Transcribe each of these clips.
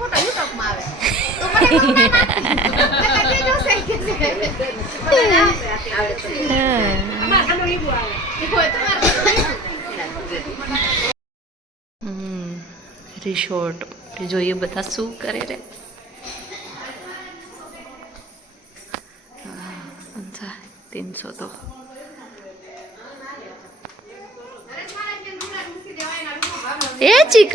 Photo યુટ્યુબમાં આવે. તો મને રિસોર્ટ જોઈએ બધા શું કરે રે. તીનસો તો. એ ચીક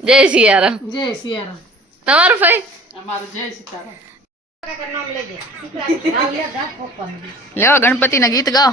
જય સિયારામ. જય સિયારામ. તમારું ભાઈ? અમારું જય સીતારામ. કાકા ગણપતિ ના. લ્યો ગીત ગાઓ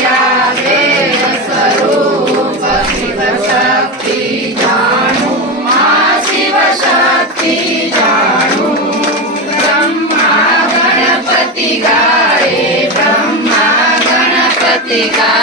Yeah. Africa.